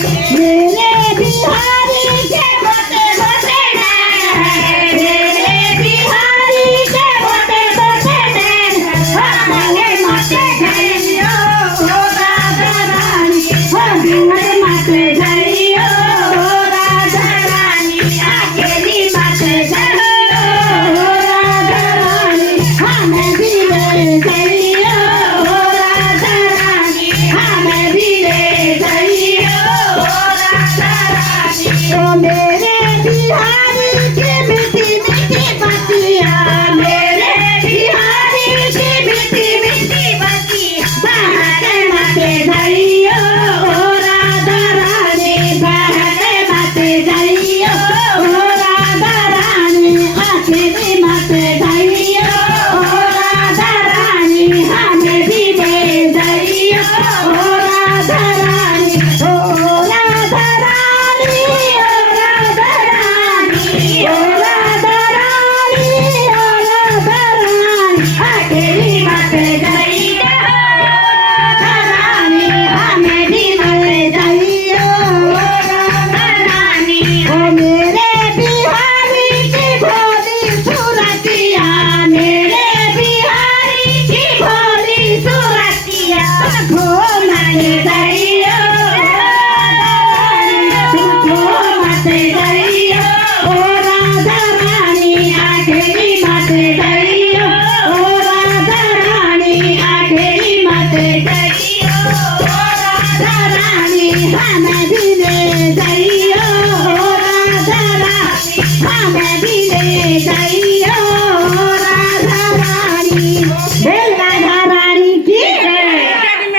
मेरे बिहारी के मोटे मोटे नैन, मेरे बिहारी के मोटे मोटे नैन, हमारे माथे झरियो राधा रानी, हमारे माथे झरियो राधा रानी, अकेली माथे झरियो राधा रानी, हमें भी ले झरियो राधा रानी, हमें भी ले झरियो राधा रानी। ओ मेरे बिहारी की मीठी मीठी बतिया, मेरे बिहारी की मीठी मीठी बतिया, बहरे माथे झरियो राधा रानी, बहरे माथे झरियो राधा रानी, अकेली माथे झरियो राधा रानी, हमें भी ले झरियो राधा रानी, ओ राधा रानी, ओ राधा रानी, ओ राधा रानी, ओ राधा रानी, अकेली माथे झरियो राधा रानी, हमें भी ले झरियो राधा रानी। ओ मेरे बिहारी की भोली सूरतिया, मेरे बिहारी की भोली सूरतिया, भो मन झरियो